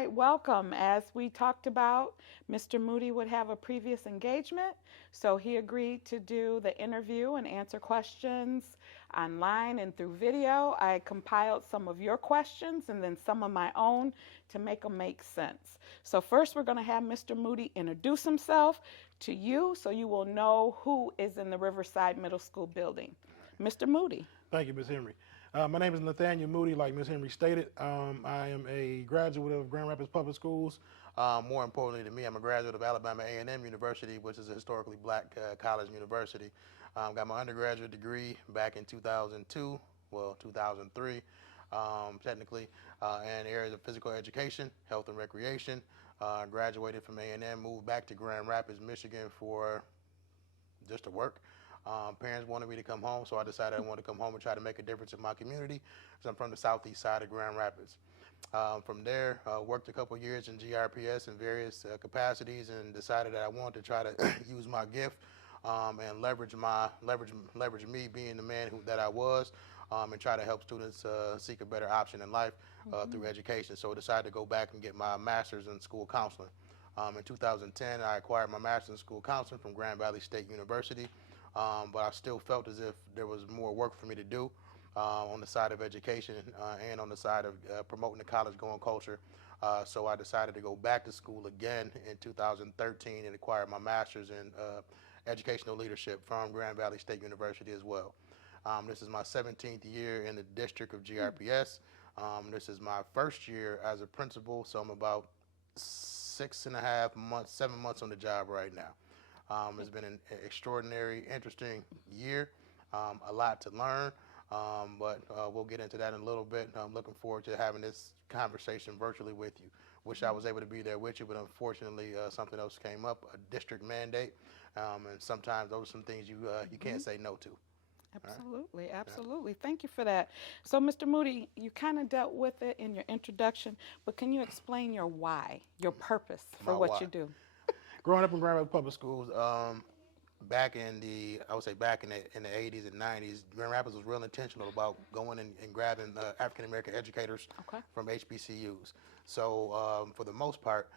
right, welcome. As we talked about, Mr. Moody would have a previous engagement, so he agreed to do the interview and answer questions online and through video. I compiled some of your questions and then some of my own to make them make sense. So, first, we're going to have Mr. Moody introduce himself to you so you will know who is in the Riverside Middle School building. Mr. Moody. Thank you, Ms. Henry. My name is Nathaniel Moody, like Ms. Henry stated. I am a graduate of Grand Rapids Public Schools. More importantly to me, I'm a graduate of Alabama A&M University, which is a historically black college university. Got my undergraduate degree back in 2002, well, 2003, technically, in areas of physical education, health and recreation. Graduated from A&M, moved back to Grand Rapids, Michigan for just to work. Parents wanted me to come home, so I decided I wanted to come home and try to make a difference in my community because I'm from the southeast side of Grand Rapids. From there, worked a couple years in GRPS in various capacities and decided that I wanted to try to use my gift and leverage me being the man that I was and try to help students seek a better option in life through education. So I decided to go back and get my master's in school counseling. In 2010, I acquired my master's in school counseling from Grand Valley State University. But I still felt as if there was more work for me to do on the side of education and on the side of promoting the college-going culture. So I decided to go back to school again in 2013 and acquire my master's in educational leadership from Grand Valley State University as well. This is my 17th year in the district of GRPS. This is my first year as a principal, so I'm about 6.5 months, 7 months on the job right now. It's been an extraordinary, interesting year, a lot to learn, but we'll get into that in a little bit. I'm looking forward to having this conversation virtually with you. Wish I was able to be there with you, but unfortunately something else came up, a district mandate, and sometimes those are some things you can't say no to. Absolutely, absolutely. Thank you for that. So, Mr. Moody, you kind of dealt with it in your introduction, but can you explain your why, your purpose for what you do? Growing up in Grand Rapids Public Schools, back in I would say back in the 80s and 90s, Grand Rapids was real intentional about going and grabbing African American educators from HBCUs. So for the most part,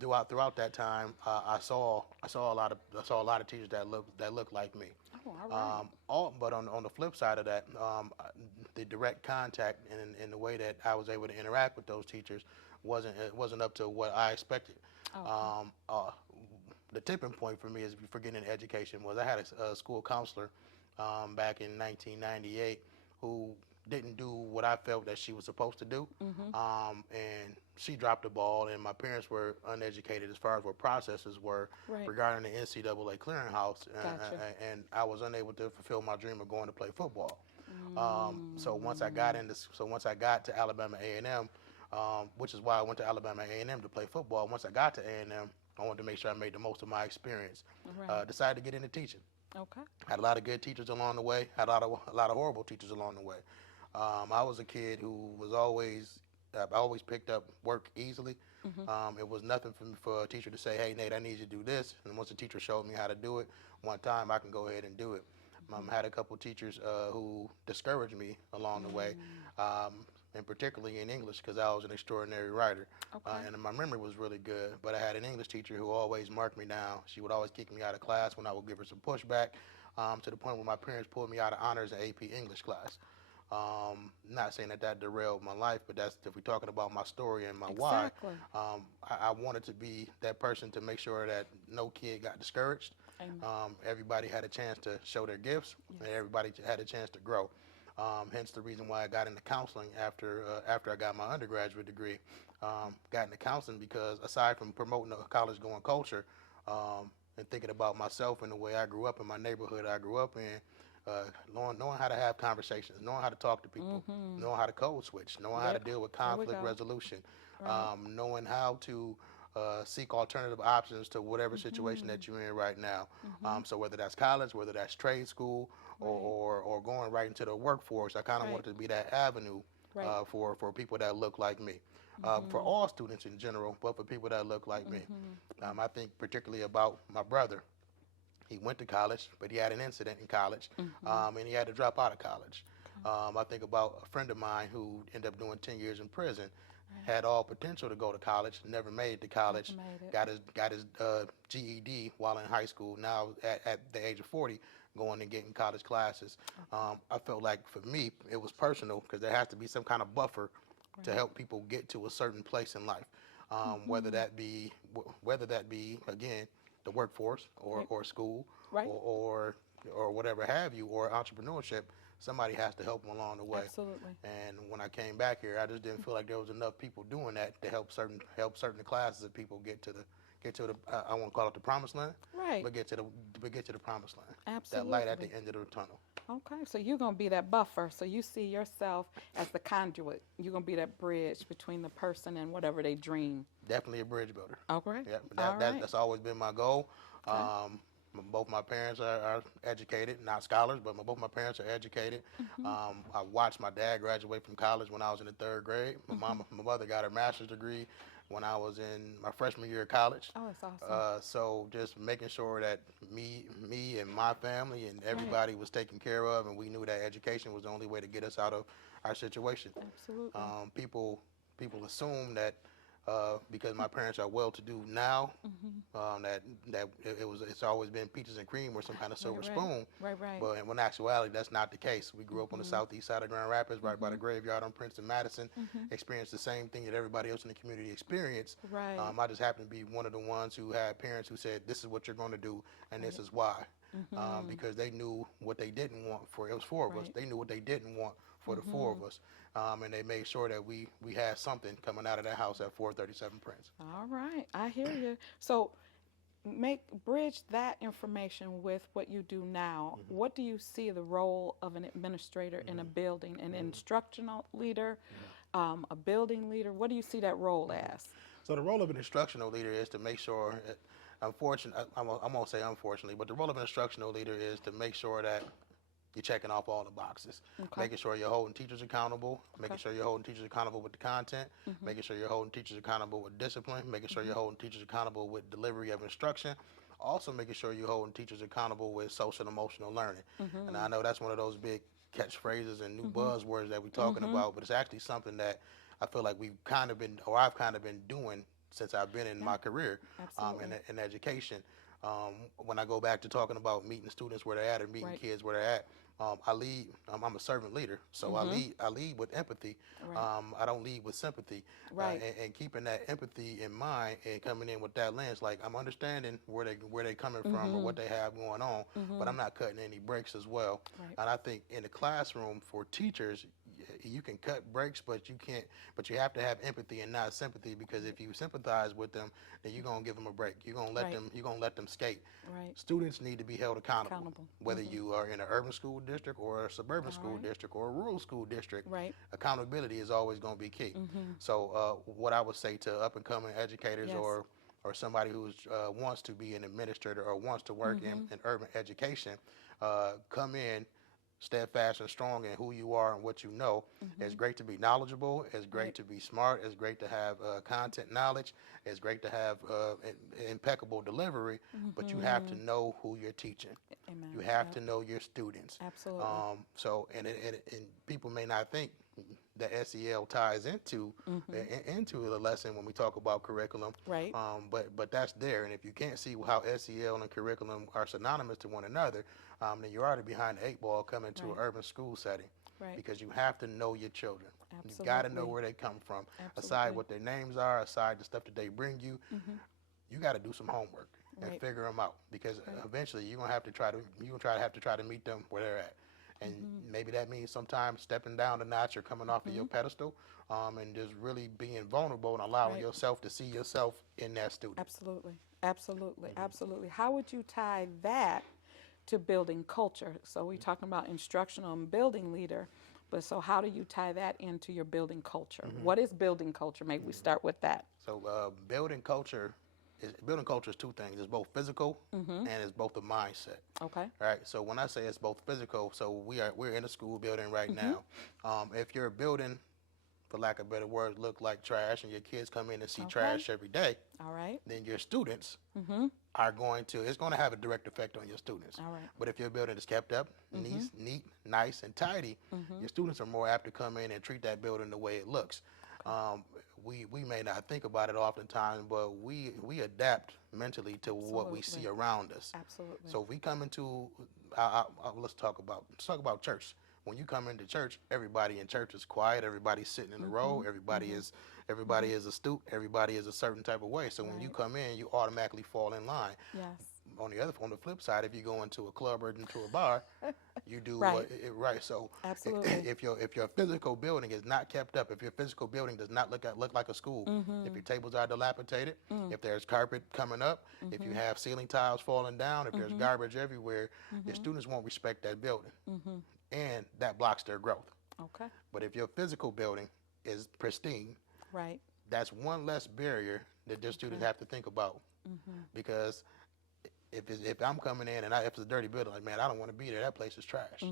throughout that time, I saw a lot of teachers that looked like me. Oh, all right. But on the flip side of that, the direct contact and the way that I was able to interact with those teachers wasn't up to what I expected. Okay. The tipping point for me is for getting into education was I had a school counselor back in 1998 who didn't do what I felt that she was supposed to do, and she dropped the ball, and my parents were uneducated as far as what processes were regarding the NCAA clearinghouse, and I was unable to fulfill my dream of going to play football. So once I got to Alabama A&M, which is why I went to Alabama A&M to play football. Once I got to A&M, I wanted to make sure I made the most of my experience. Decided to get into teaching. Okay. Had a lot of good teachers along the way. Had a lot of horrible teachers along the way. I was a kid who was I always picked up work easily. It was nothing for a teacher to say, "Hey, Nate, I need you to do this." And once the teacher showed me how to do it, one time I can go ahead and do it. Had a couple teachers who discouraged me along the way. And particularly in English because I was an extraordinary writer. And my memory was really good, but I had an English teacher who always marked me down. She would always kick me out of class when I would give her some pushback, to the point where my parents pulled me out of honors and AP English class. Not saying that derailed my life, but that's if we're talking about my story and my why. I wanted to be that person to make sure that no kid got discouraged. Everybody had a chance to show their gifts, and everybody had a chance to grow. Hence the reason why I got into counseling after I got my undergraduate degree. Got into counseling because aside from promoting a college-going culture and thinking about myself and the way I grew up in my neighborhood I grew up in, knowing how to have conversations, knowing how to talk to people, knowing how to code switch, knowing how to deal with conflict resolution, knowing how to seek alternative options to whatever situation that you're in right now. So whether that's college, whether that's trade school, or going right into the workforce, I kind of wanted to be that avenue for people that look like me. For all students in general, but for people that look like me. I think particularly about my brother. He went to college, but he had an incident in college, and he had to drop out of college. I think about a friend of mine who ended up doing 10 years in prison. Right. had all potential to go to college, never made it to college, Never made it. got his GED while in high school. Now at the age of 40, going and getting college classes. I felt like for me it was personal because there has to be some kind of buffer to Right. help people get to a certain place in life, whether Mm-hmm. that be again the workforce or, Right. or school Right. or whatever have you, or entrepreneurship. Somebody has to help them along the way. Absolutely. And when I came back here, I just didn't feel like there was enough people doing that to help certain classes of people get to the I won't call it the promised land, Right. but get to the promised land. That light at the Absolutely. end of the tunnel. Okay. So you're gonna be that buffer. So you see yourself as the conduit. You're gonna be that bridge between the person and whatever they dream. Definitely a bridge builder. Okay. Yep, All right. that's always been my goal. Okay. Both my parents are educated, not scholars, but both my parents are educated. Mm-hmm. I watched my dad graduate from college when I was in the third grade. Mm-hmm. My mother got her master's degree when I was in my freshman year of college. Oh, that's awesome. So just making sure that me and my family and Right. everybody was taken care of, and we knew that education was the only way to get us out of our situation. Absolutely. People assume that because my parents are well-to-do now, Mm-hmm. it's always been peaches and cream or some kind of silver Right. spoon. Right. Right. But in actuality, that's not the case. We grew up on the Mm-hmm. southeast side of Grand Rapids, right by the Mm-hmm. graveyard on Princeton Madison. Mm-hmm. Experienced the same thing that everybody else in the community experienced. Right. I just happened to be one of the ones who had parents who said, "This is what you're going to do, and this Right. is why," Mm-hmm. because they knew what they didn't want for it was four of us. Right. They knew what they didn't want for the four Mm-hmm. of us, and they made sure that we had something coming out of that house at 437 Prince. All right. I hear you. So bridge that information with what you do now. Mm-hmm. What do you see the role of an administrator in a building, an instructional leader, a building leader? What do you see that role as? So the role of an instructional leader is to make sure, unfortunately, I won't say unfortunately, but the role of an instructional leader is to make sure that you're checking off all the boxes, Okay. making sure you're holding teachers accountable, making Okay. sure you're holding teachers accountable with the content, Mm-hmm. making sure you're holding teachers accountable with discipline, making sure you're holding teachers accountable with delivery of instruction, also making sure you're holding teachers accountable with social and emotional learning. Mm-hmm. And I know that's one of those big catchphrases and new Mm-hmm. buzzwords that we're talking Mm-hmm. about, but it's actually something that I feel like I've kind of been doing since I've been in Yeah. my career Absolutely. in education. When I go back to talking about meeting students where they're at or meeting Right. kids where they're at, I lead. I'm a servant leader, so Mm-hmm. I lead with empathy. Right. I don't lead with sympathy. Right. And keeping that empathy in mind and coming in with that lens, like I'm understanding where they coming from or Mm-hmm. what they have going on, Mm-hmm. but I'm not cutting any breaks as well. Right. And I think in the classroom for teachers, you can cut breaks, but you can't. But you have to have empathy and not sympathy, because if you sympathize with them, then you're gonna give them a break. You're gonna let Right. them. You're gonna let them skate. Right. Students need to be held accountable, Accountable. whether Mhm. you are in an urban school district or a suburban school Alright. district or a rural school district. Right. Accountability is always going to be key. Mm-hmm. So, what I would say to up and coming educators Yes. or somebody who wants to be an administrator or wants to work in urban education, come in steadfast and strong in who you are and what you know. It's great to be knowledgeable. It's great Right. to be smart. It's great to have content knowledge. It's great to have impeccable delivery. But you have to know who you're teaching. Amen. You have Yep. to know your students. Absolutely. And people may not think that SEL ties into into the lesson when we talk about curriculum. Right. But that's there, and if you can't see how SEL and curriculum are synonymous to one another, then you're already behind the eight ball coming to an Right. urban school setting. Right. Because you have to know your children. Absolutely. You got to know where they come from. Aside Absolutely. what their names are, aside the stuff that they bring you, you got to do some homework and Right. figure them out, because Right. eventually you're gonna have to try to meet them where they're at. And maybe that means sometimes stepping down a notch or coming off of your pedestal, and just really being vulnerable and allowing Right. yourself to see yourself in that student. Absolutely. Absolutely. Absolutely. How would you tie that to building culture? So we're talking about instructional and building leader, but so how do you tie that into your building culture? What is building culture? Maybe we start with that. So building culture is two things. It's both physical and it's both a mindset. Okay. Right. So when I say it's both physical, so we're in a school building right now. If your building, for lack of better words, look like trash, and your kids come in and see Okay. trash every day, All right. then your students Mm-hmm. it's going to have a direct effect on your students. All right. But if your building is kept up, neat, nice, and tidy, your students are more apt to come in and treat that building the way it looks. we may not think about it oftentimes, but we adapt mentally to what we see Absolutely. around us. Absolutely. So if we come into, let's talk about church. When you come into church, everybody in church is quiet. Everybody's sitting in a row. Everybody is astute. Everybody is a certain type of way. So when you Right. come in, you automatically fall in line. Yes. On the flip side, if you go into a club or into a bar, you do Right. right. So Absolutely. if your physical building is not kept up, if your physical building does not look like a school, if your tables are dilapidated, if there's carpet coming up, if you have ceiling tiles falling down, if there's garbage everywhere, your students won't respect that building, and that blocks their growth. Okay. But if your physical building is pristine, Right. that's one less barrier that their students have to think about, because if I'm coming in and if it's a dirty building, like, man, I don't want to be there. That place is trash.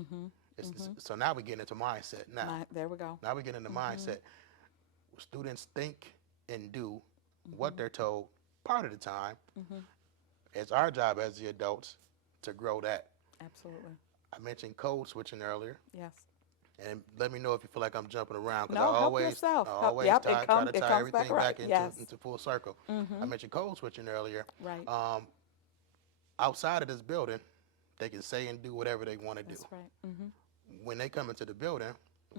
So now we get into mindset. There we go. Now we get into mindset. Students think and do what they're told part of the time. It's our job as the adults to grow that. Absolutely. I mentioned code switching earlier. Yes. And let me know if you feel like I'm jumping around, because No, I help always, yourself. I always Yep, try to it tie comes everything back back into, yes. full circle. I mentioned code switching earlier. Right. Outside of this building, they can say and do whatever they want to do. That's right. When they come into the building,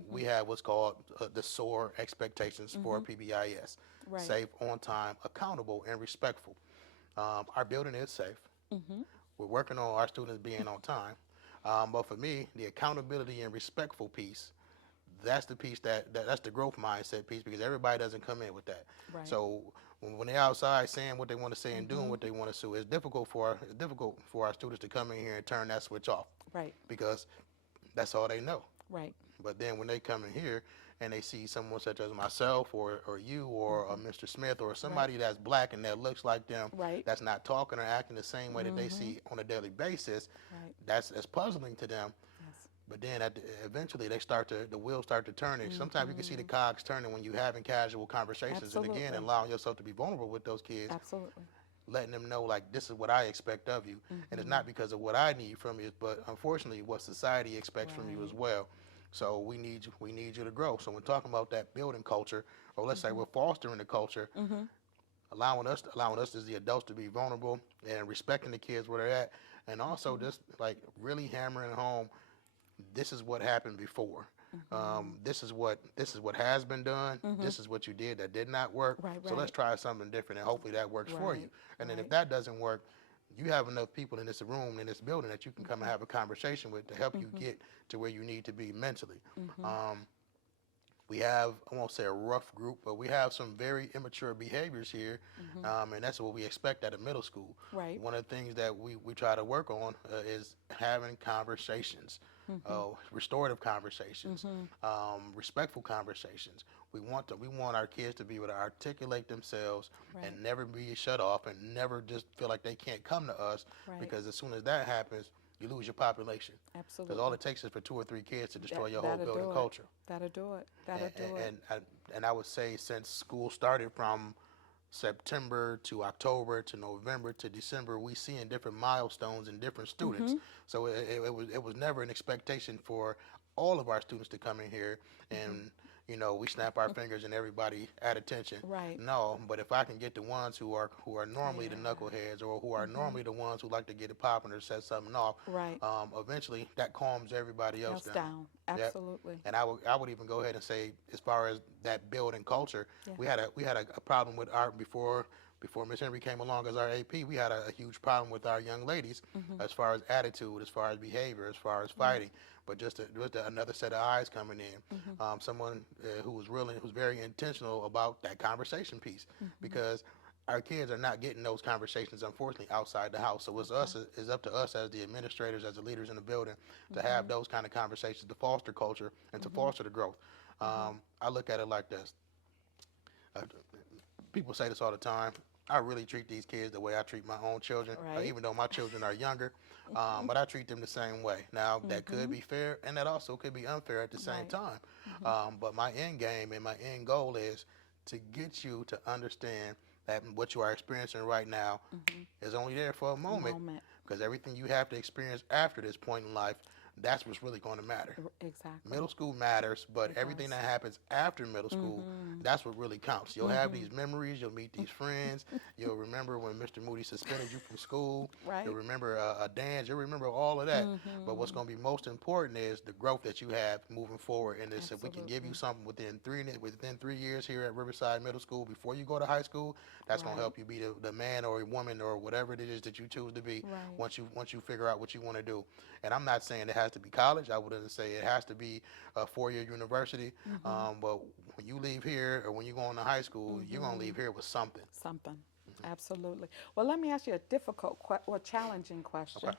we have what's called the SOAR expectations for PBIS. Right. Safe, on time, accountable, and respectful. Our building is safe. We're working on our students being on time. But for me, the accountability and respectful piece, that's the piece that's the growth mindset piece, because everybody doesn't come in with that. Right. So when they're outside saying what they want to say and doing what they want to do, it's difficult for our students to come in here and turn that switch off. Right. Because that's all they know. Right. But then when they come in here and they see someone such as myself or you or Mr. Smith or somebody that's black and that looks like them, Right. that's not talking or acting the same way that they see on a daily basis, Right. that's puzzling to them. Yes. But then eventually the wheels start to turn. And sometimes you can see the cogs turning when you're having casual conversations. Absolutely. And again, allowing yourself to be vulnerable with those kids, Absolutely. letting them know, like, this is what I expect of you. And it's not because of what I need from you, but unfortunately what society expects from you as well. So we need you to grow. So when talking about that building culture, or let's say we're fostering the culture, allowing us as the adults to be vulnerable and respecting the kids where they're at, and also just like really hammering home, this is what happened before. This is what has been done. This is what you did that did not work. Right, So right. let's try something different, and hopefully that works for Right, you. And then if right. that doesn't work, you have enough people in this room, in this building, that you can come and have a conversation with to help you get to where you need to be mentally. We have, I won't say a rough group, but we have some very immature behaviors here, and that's what we expect at a middle school. Right. One of the things that we try to work on is having conversations, restorative conversations, respectful conversations. We want our kids to be able to articulate themselves and Right. never be shut off and never just feel like they can't come to us, Right. because as soon as that happens, you lose your population. Absolutely. Because all it takes is for 2 or 3 kids to destroy your whole That'll building do it. culture. That'll do it. That'll do it. And I would say since school started from September to October to November to December, we seeing different milestones in different students. So it was never an expectation for all of our students to come in here and we snap our fingers and everybody at attention. Right. No, but if I can get the ones who are normally the knuckleheads, or who are normally the ones who like to get it popping or set something off, Right. Eventually that calms everybody else Else down. down. Absolutely. And I would even go ahead and say, as far as that building culture, Yeah. we had a problem with our before Miss Henry came along as our AP. We had a huge problem with our young ladies as far as attitude, as far as behavior, as far as fighting. But just another set of eyes coming in, someone who was very intentional about that conversation piece, because our kids are not getting those conversations, unfortunately, outside the house. So it's up to us as the administrators, as the leaders in the building, to have those kind of conversations, to foster culture and to foster the growth. I look at it like this. People say this all the time. I really treat these kids the way I treat my own children, Right. even though my children are younger, but I treat them the same way. Now, that could be fair, and that also could be unfair at the same Right. time. But my end game and my end goal is to get you to understand that what you are experiencing right now is only there for a moment, because everything you have to experience after this point in life, that's what's really going to matter. Exactly. Middle school matters, but It everything does. that happens after middle school, Mm-hmm. that's what really counts. You'll have Mm-hmm. these memories, you'll meet these friends, you'll remember when Mr. Moody suspended you from school, you'll Right. remember a dance, you'll remember all of that. But what's Mm-hmm. going to be most important is the growth that you have moving forward. And this, if we can give you Absolutely. something within 3 years here at Riverside Middle School before you go to high school, that's going to Right. help you be the man or a woman or whatever it is that you choose to be Right. once you figure out what you want to do. And I'm not saying it has to be college. I wouldn't say it has to be a four-year university. Mm-hmm. But when you leave here or when you go into high school, you're gonna Mm-hmm. leave here with something. Something. Hmm. Absolutely. Well, let me ask you a difficult or challenging Okay. question.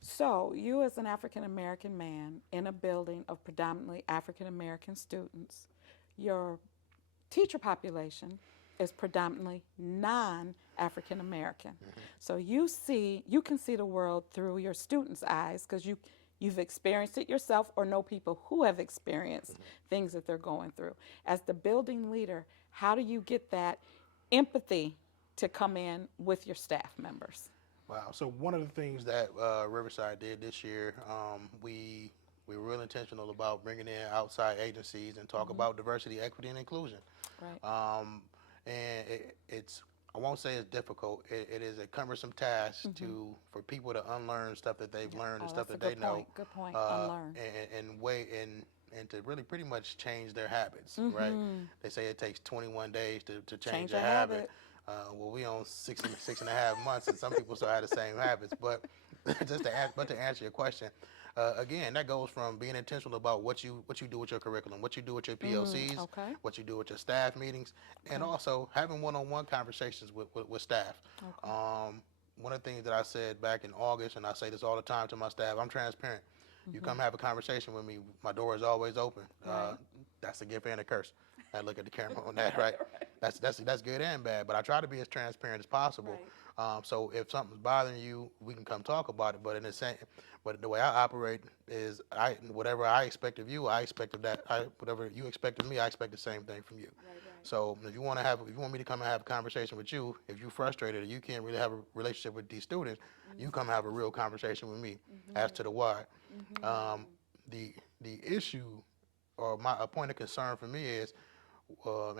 So, you as an African American man in a building of predominantly African American students, your teacher population is predominantly non-African American. Hmm. So you can see the world through your students' eyes because you've experienced it yourself or know people who have experienced things that they're going through. As the building leader, how do you get that empathy to come in with your staff members? Wow. So one of the things that Riverside did this year, we were real intentional about bringing in outside agencies and talk Mm-hmm. about diversity, equity, and inclusion. Right. Um, and it's I won't say it's difficult. It is a cumbersome task Mm-hmm. for people to unlearn stuff that they've Yeah. learned and Oh, stuff that's a that they good know, point. Good point. uh, Unlearn. and to really pretty much change their habits. Right? Mm-hmm. They say it takes 21 days to change Change a a habit. habit. Well, we on six and a half months, and some people still have the same habits. But to answer your question, again, that goes from being intentional about what you do with your curriculum, what you do with your Mm, POCs, okay. what you do with your staff meetings, and Okay. also having one-on-one conversations with staff. Okay. Um, One of the things that I said back in August, and I say this all the time to my staff, I'm transparent. You Mm-hmm. come have a conversation with me, my door is always open. Right. That's a gift and a curse. I look at the camera on that, right? That's good and bad, but I try to be as transparent as possible. Right. So if something's bothering you, we can come talk about it. But in the same, but the way I operate is whatever I expect of you, I expect of that. Whatever you expect of me, I expect the same thing from you. Right. Right. So if you want me to come and have a conversation with you, if you're frustrated or you can't really have a relationship with these students, you come have a real conversation with me as to the why. Um, Mm-hmm. the issue or a point of concern for me is,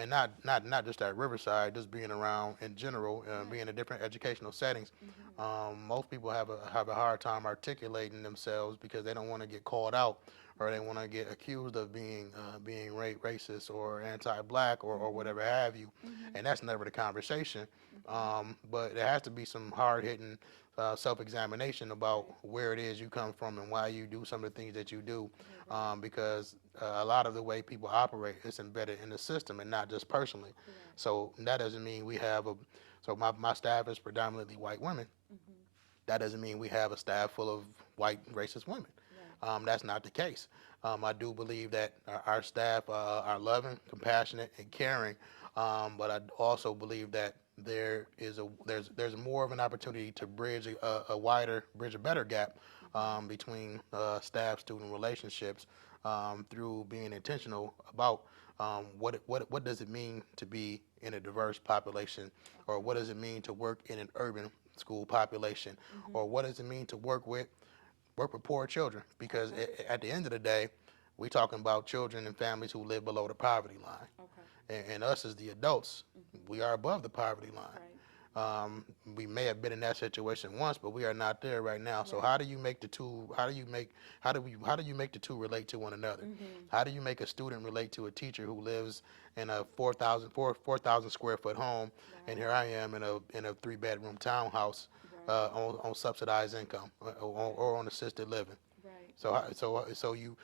and not just at Riverside, just being around in general, being in different educational settings. Most people have a hard time articulating themselves because they don't want to get called out or they want to get accused of being racist or anti-black or whatever have you, and that's never the conversation. But there has to be some hard-hitting self-examination about where it is you come from and why you do some of the things that you do, because a lot of the way people operate is embedded in the system and not just personally. So that doesn't mean we have a. So my staff is predominantly white women. That doesn't mean we have a staff full of white racist women. That's not the case. I do believe that our staff are loving, compassionate, and caring. But I also believe that there's more of an opportunity to bridge a better gap between staff-student relationships through being intentional about what does it mean to be in a diverse population, or what does it mean to work in an urban school population, or what does it mean to work with poor children? Because at the end of the day, we're talking about children and families who live below the poverty line, and us as the adults, we are above the poverty line. We may have been in that situation once, but we are not there right now. So how do you make the two? How do you make the two relate to one another? How do you make a student relate to a teacher who lives in a 4,000 square foot home, and here I am in a 3-bedroom townhouse on subsidized income or on assisted living? So you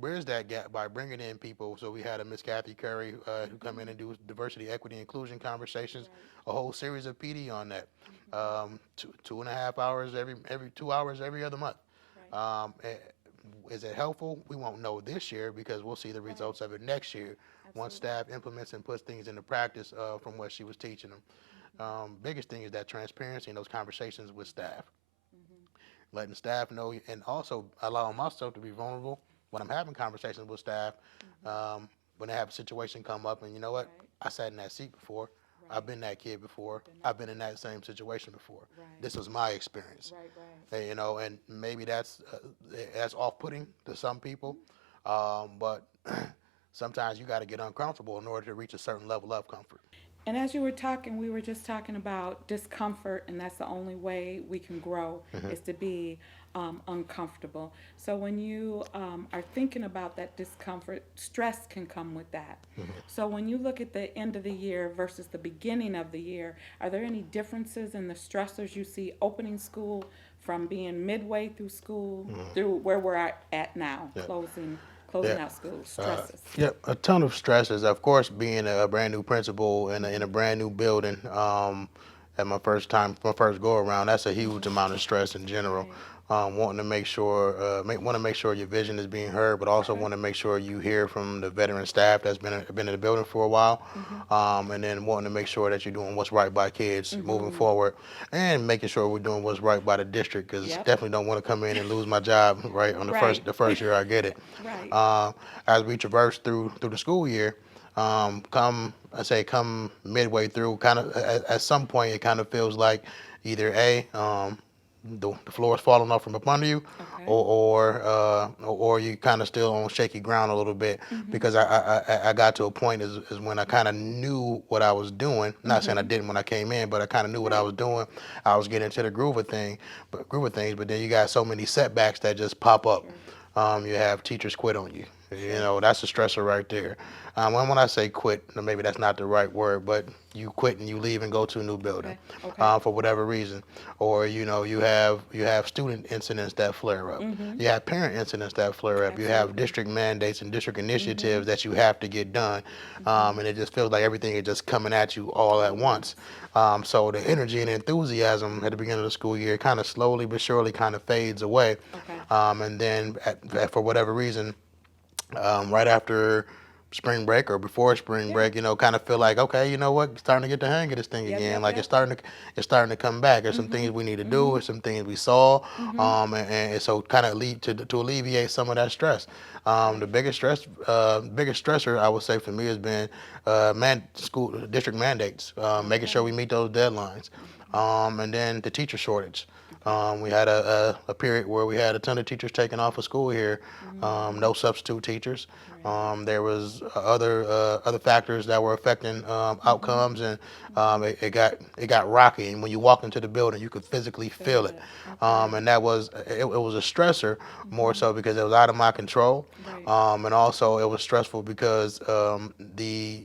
bridge that gap by bringing in people. So we had a Miss Kathy Curry who come in and do diversity, equity, inclusion conversations, a whole series of PD on that, 2.5 hours every 2 hours every other month. Is it helpful? We won't know this year because we'll see the results of it next year once staff implements and puts things into practice from what she was teaching them. Biggest thing is that transparency in those conversations with staff, letting staff know, and also allowing myself to be vulnerable when I'm having conversations with staff. When they have a situation come up, and you know what, I sat in that seat before. I've been that kid before. I've been in that same situation before. Right. This was my experience. Right. Right. And, you know, and maybe that's off-putting to some people, but sometimes you got to get uncomfortable in order to reach a certain level of comfort. And as you were talking, we were just talking about discomfort, and that's the only way we can grow Hmm. is to be uncomfortable. So when you are thinking about that discomfort, stress can come with that. Hmm. So when you look at the end of the year versus the beginning of the year, are there any differences in the stressors you see opening school from being midway through school Hmm. through where we're at now, Yeah. closing Yeah. out school, Uh, stresses? yep, a ton of stresses. Of course, being a brand new principal in a brand new building, at my first go around, that's a huge amount of stress in general. Right. Wanting to make sure, want to make sure your vision is being heard, but also Okay. want to make sure you hear from the veteran staff that's been in the building for a while, Mhm. and then wanting to make sure that you're doing what's right by kids moving Mhm. forward, and making sure we're doing what's right by the district. Because Yep. definitely don't want to come in and lose my job right on Right. the first year I get it. Right. Uh, as we traverse through the school year, come midway through, kind of at some point it kind of feels like either the floor is falling off from up under you, Okay. or you kind of still on shaky ground a little bit, Mhm. because I got to a point is when I kind of knew what I was doing. Not saying I Mhm. didn't when I came in, but I kind of knew what I Right. was doing. I was getting into the groove of things, but then you got so many setbacks that just pop up. Sure. You have teachers quit on you. You Sure. know, that's a stressor right there. When I say quit, maybe that's not the right word, but you quit and you leave and go to a new building, Okay. Okay. for whatever reason, or you have student incidents that flare up, Mhm. you have parent incidents that flare up, you have Absolutely. district mandates and district Mhm. initiatives that you have to get done, Mhm. and it just feels like everything is just coming at you all All at at once. once. So the energy and enthusiasm at the beginning of the school year kind of slowly but surely kind of fades away, Okay. and then for whatever reason, right after spring break or before spring Yeah. break, kind of feel like, okay, you know what, starting to get the hang of this thing Yep. again. Yep. Like Yep. it's starting to come back. There's some things Mhm. we need to do. Mhm. There's some things we saw, Mhm. and so kind of lead to alleviate some of that stress. The Right. biggest stressor I would say for me has been school district mandates, making sure Okay. we meet those deadlines, Mhm. and then the teacher shortage. Okay. We had a period where we had a ton of teachers taken off of school here, Mm. no substitute teachers. Right. There was other factors that were affecting Mhm. outcomes, and Mhm. it got rocky. And when you walk into the building, you could physically Feel feel it, it. Okay. and it was a stressor, more Mhm. so because it was out of my control, Right. and also it was stressful because the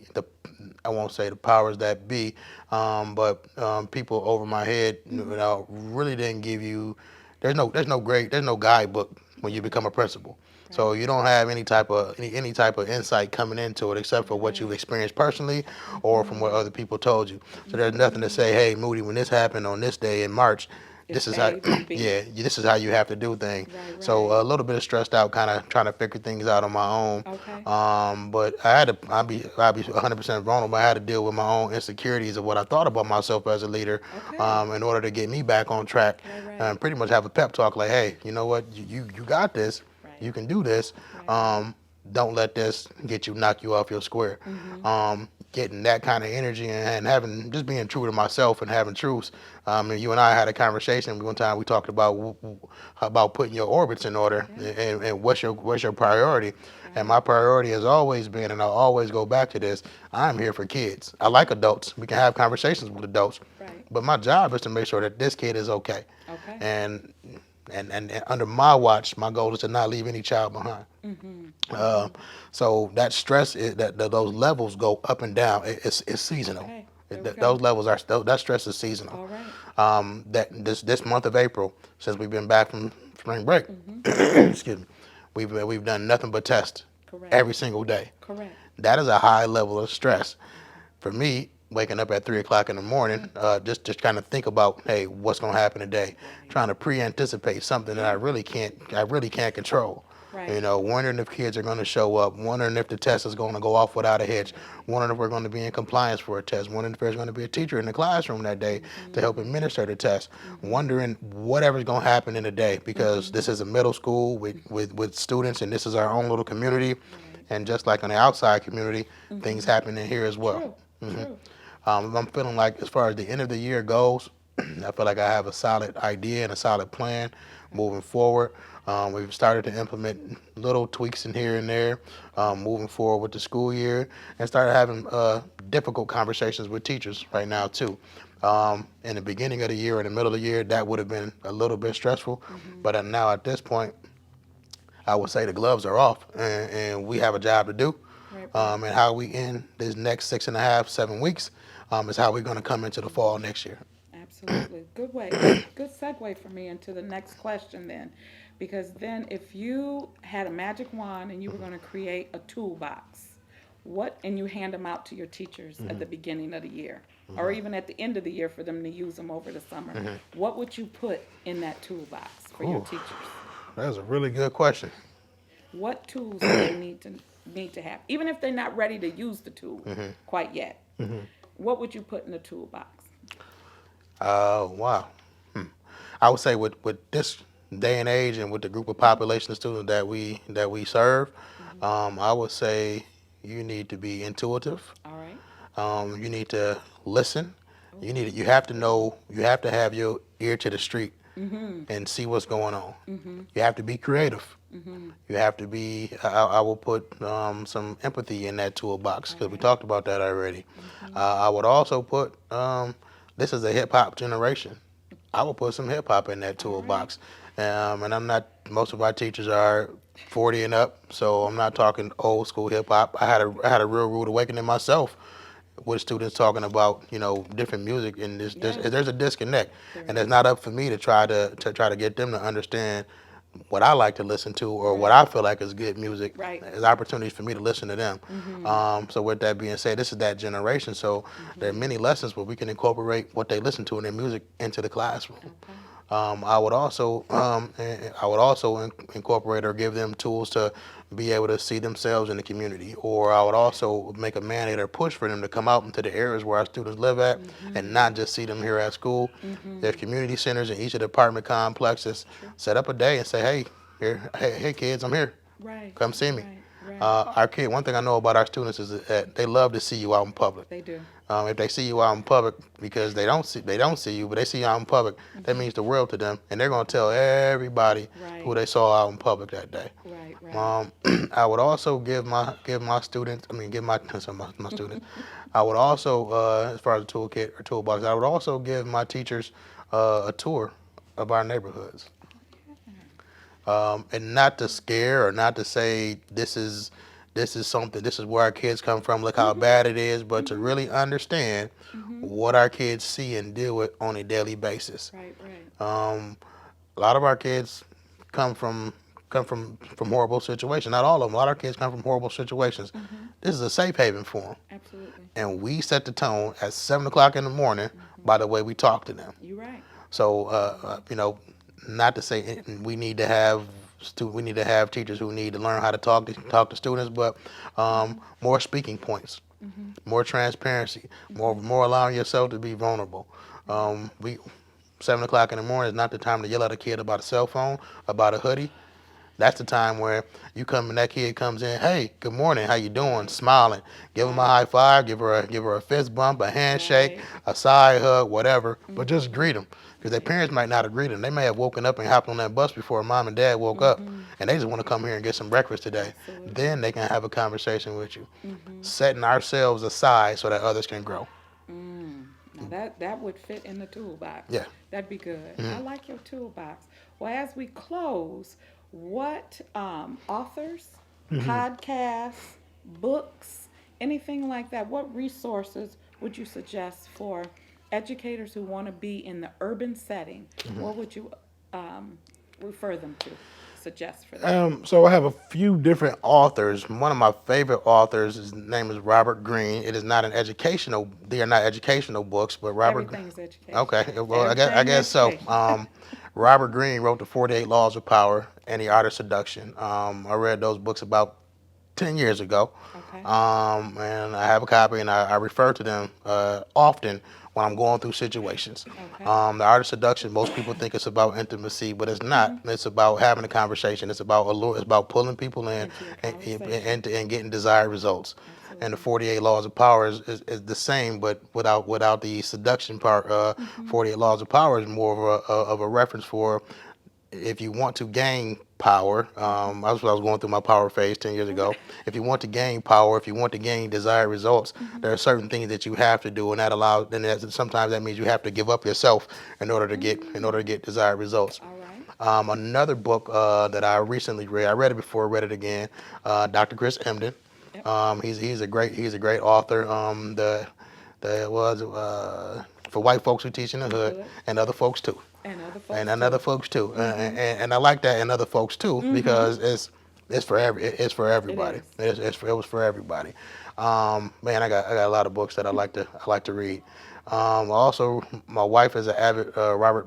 I won't say the powers that be, but people over my head, Mhm. really didn't give you. There's no guidebook when you Right. become a principal. So Right. you don't have any type of insight coming into it except for what you've Right. experienced personally or from what Mhm. other people told you. So there's nothing to Mhm. say, hey, Moody, when this happened on this day in March, It's this is how A, then B. yeah, this is how you have to do things. Right. So Right. a little bit of stressed out, kind of trying to figure things out on my own. Okay. But I'd be 100% vulnerable. I had to deal with my own insecurities of what I thought about myself as a leader, Okay. in order to get me back on track, Right. Right. and pretty much have a pep talk like, hey, you know what, you got this, Right. you can do this. Right. Right. Um, don't let this knock you off your square. Mhm. Getting that kind of energy and having just being true to myself and having truths. And you and I had a conversation one time. We talked about putting your orbits in order, Yeah. and what's your priority. And Right. my priority has always been, and I'll always go back to this. I'm here for kids. I Right. like adults. We can have conversations with adults, Right. but my job is to make sure that this kid is okay. Okay. And and under my watch, my goal is to not leave any child behind. Mhm. Uh, Mhm. so that stress that those levels go up and down. It's seasonal. Okay. There we go. Those levels that stress is seasonal. All right. That this month of April, since we've been back from spring break, Mhm. excuse me, we've done nothing but test Correct. every single day. Correct. That is a high level of stress for me. Waking up at 3 o'clock in the morning, Mm. just kind of think about, hey, what's gonna happen today, Right. trying to pre-anticipate something that Yeah. I really can't control. Right. Wondering if kids are going to show up, wondering if the test is going to go off without a hitch, Right. wondering if we're going to be in compliance for a test, wondering if there's going to be a teacher in the classroom that day to help Mhm. administer the test, Mhm. wondering whatever's going to happen in the day, because Mhm. this is a middle school with students, and this is our own little community. Right. And just like on the outside community, things Mhm. happen in here as well. True. hmm True. I'm feeling like as far as the end of the year goes, I feel like I have a solid idea and a solid plan moving forward. We've started to implement little tweaks in here and there, moving forward with the school year, and started having difficult conversations with teachers right now too. In the beginning of the year, in the middle of the year, that would have been a little bit stressful, but now at this point, I would say the gloves are off, and we have a job to do. Right, right. And how we end this next 6.5, 7 weeks is how we're going to come into the fall next year. Absolutely. Good way. Good segue for me into the next question then. Because then if you had a magic wand and you were going to create a toolbox, what and you hand them out to your teachers at the beginning of the year or even at the end of the year for them to use them over the summer, what would you put in that toolbox for your Ooh, teachers? that's a really good question. What tools do they need to have? Even if they're not ready to use the tool quite yet. What would you put in the toolbox? Wow. I would say with this day and age and with the group of population of students that we serve, I would say you need to be intuitive. All right. You need to listen. You have to know. You have to have your ear to the street and see what's going on. You have to be creative. You have to be. I will put some empathy in that toolbox because we talked about that already. I would also put. This is a hip hop generation. I would put some hip hop in that toolbox. And I'm not. Most of our teachers are 40 and up, so I'm not talking old school hip hop. I had a real rude awakening myself with students talking about different music, and there's a disconnect, and it's not up for me to try to get them to understand what I like to listen to or what I feel like is good music. Right. There's opportunities for me to listen to them. So with that being said, this is that generation. So there are many lessons where we can incorporate what they listen to in their music into the classroom. Okay. I would also incorporate or give them tools to be able to see themselves in the community. Or I would also make a mandate or push for them to come out into the areas where our students live at and not just see them here at school. There's community centers in each of the apartment complexes. Set up a day and say, hey kids, I'm here. Right. Come see me. Right. Right. One thing I know about our students is that they love to see you out in public. They do. If they see you out in public, because they don't see you, but they see you out in public, that means the world to them, and they're gonna tell everybody who they saw out in public that day. Right. Right. I would also give my students, give my my students. I would also, as far as the toolkit or toolbox, I would also give my teachers a tour of our neighborhoods, and not to scare or not to say this is something, this is where our kids come from, look how bad it is, but to really understand what our kids see and deal with on a daily basis. Right. Right. A lot of our kids come from horrible situations. Not all of them. A lot of our kids come from horrible situations. This is a safe haven for them. Absolutely. And we set the tone at 7 o'clock in the morning by the way we talk to them. You're right. So, not to say we need to have teachers who need to learn how to talk to students, but more speaking points, more transparency, more allowing yourself to be vulnerable. We 7 o'clock in the morning is not the time to yell at a kid about a cell phone, about a hoodie. That's the time where you come and that kid comes in, hey, good morning, how you doing? Smiling, give him a high five, give her a fist bump, a handshake, a side hug, whatever, but just greet them. Because their parents might not have greeted them. They may have woken up and hopped on that bus before mom and dad woke up, and they just want to come here and get some breakfast today. Absolutely. Then they can have a conversation with you, setting ourselves aside so that others can grow. Now that would fit in the toolbox. Yeah. That'd be good. I like your toolbox. Well, as we close, what authors, podcasts, books, anything like that, what resources would you suggest for educators who want to be in the urban setting? What would you refer them to, suggest for them? So I have a few different authors. One of my favorite authors, his name is Robert Greene. It is not an educational. They are not educational books, but Robert. Everything's education. Okay, well I Everything guess so. education. Robert Greene wrote the 48 Laws of Power and the Art of Seduction. I read those books about 10 years ago. Okay. And I have a copy, and I refer to them often when I'm going through situations. Okay. The art of seduction, most people think it's about intimacy, but it's not. It's about having a conversation. It's about allure. It's about pulling people in Into your and, conversation. and getting desired results. And the Absolutely. 48 laws of power is the same, but without the seduction part. 48 laws of power is more of a reference for if you want to gain power. I was going through my power phase 10 years ago. If you want to gain power, if you want to gain desired results, there are certain things that you have to do, and that allows. And sometimes that means you have to give up yourself in order to get desired results. All right. Another book that I recently read. I read it before, read it again. Dr. Chris Emdin. Yep. He's a great author. The was for white folks who teach in the hood Good. and other folks too And other folks and too. other folks too. And I like that and other folks too because it's for It everybody. is. It was for everybody. Man, I got a lot of books that I like to read. Also, my wife is an avid Robert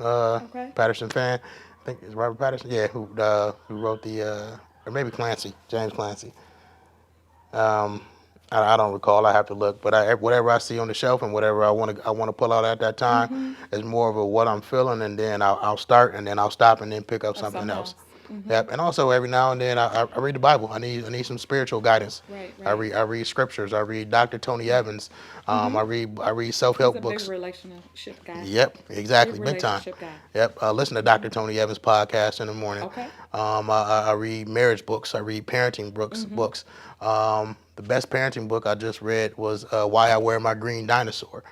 Okay. Patterson fan. I think it's Robert Patterson. Yeah, who wrote the or maybe Clancy, James Clancy. Um, I don't recall. I have to look, but whatever I see on the shelf and whatever I want to pull out at that time Mm-hmm. is more of a what I'm feeling, and then I'll start, and then I'll stop, and then pick up Or something something else. else. Mm-hmm. Yep. And also every now and then I read the Bible. I need some spiritual guidance. Right. Right. I read scriptures. I read Dr. Tony Evans. Mm-hmm. I read self He's a help big books. relationship guy. Yep, exactly, Big big time. relationship guy. Yep, listen to Dr. Tony Evans podcast in the morning. Okay. I read marriage books. I read parenting books. Mm-hmm. Books. The best parenting book I just read was Why I Wear My Green Dinosaur.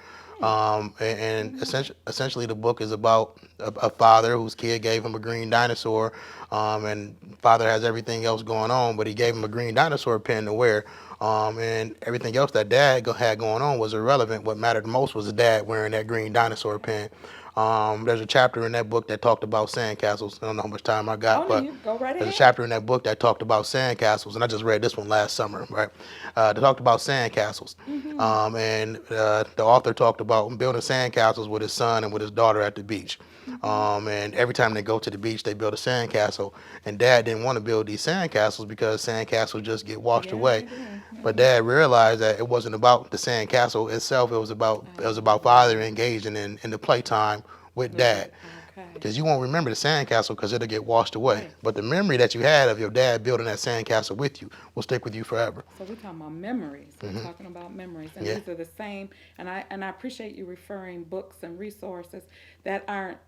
And essentially the book is about a father whose kid gave him a green dinosaur, and father has everything else going on, but he gave him a green dinosaur pin to wear. And everything else that dad had going on was irrelevant. What mattered most was the dad wearing that green dinosaur pin. There's a chapter in that book that talked about sandcastles. I don't know how much time I Oh got, no, but you go right there's a ahead. chapter in that book that talked about sandcastles, and I just read this one last summer, right? They talked about sandcastles, Mm-hmm. and the author talked about building sandcastles with his son and with his daughter at the beach. Mm-hmm. And every time they go to the beach, they build a sandcastle. And Dad didn't want to build these sandcastles because sandcastles just get washed Yeah, away. they do. But Mm-hmm. Dad realized that it wasn't about the sandcastle itself. It was about father engaging in the playtime with With Dad. it. Okay. Because you won't remember the sandcastle because it'll get washed away. Right. But the memory that you had of your dad building that sandcastle with you will stick with you forever. So we're talking about memories. We're talking about memories, and Yeah. these are the same. And I appreciate you referring books and resources that aren't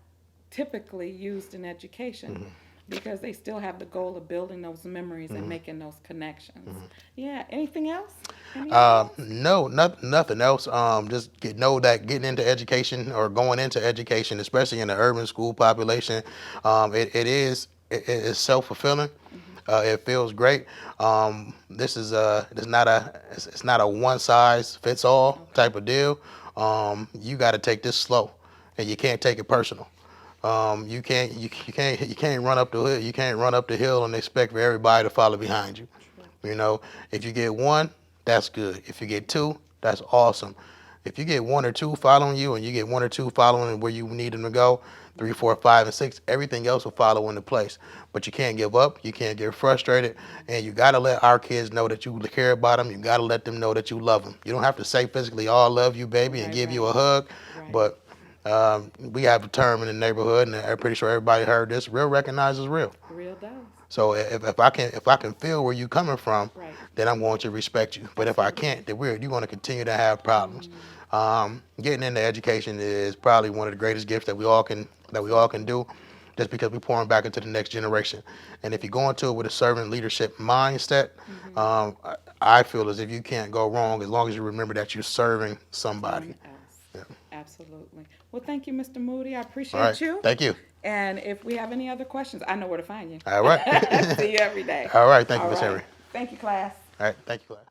typically used in education because they still have the goal of building those memories and making those connections. Yeah. Anything else? Anything else? No, nothing else. Just know that getting into education or going into education, especially in the urban school population, it is self fulfilling. It feels great. This is it's not a one size fits all type of deal. You got to take this slow, and you can't take it personal. You can't run up the hill. You can't run up the hill and expect for everybody to follow behind you. You know, if you get one, that's good. If you get two, that's awesome. If you get one or two following you, and you get one or two following where you need them to go, 3, 4, 5, and 6, everything else will follow into place. But you can't give up. You can't get frustrated, and you got to let our kids know that you care about them. You got to let them know that you love them. You don't have to say physically, "Oh, I love you, baby," and Right, give you right. a hug, Right. but we have a term in the neighborhood, and I'm pretty sure everybody heard this: real recognizes real. Real does. So if I can feel where you're coming from, Right. then I'm going to respect you. But if I can't, then you're going to continue to have problems. Getting into education is probably one of the greatest gifts that we all can do, just because we're pouring back into the next generation. And if you go into it with a servant leadership mindset, um, I feel as if you can't go wrong as long as you remember that you're serving somebody. Else. Absolutely. Well, thank you, Mr. Moody. I All appreciate right. you. Thank you. And if we have any other questions, I know where to find you. All right. See you every day. All right. Thank you, All Ms. right. Henry. Thank you, class. All right. Thank you, class.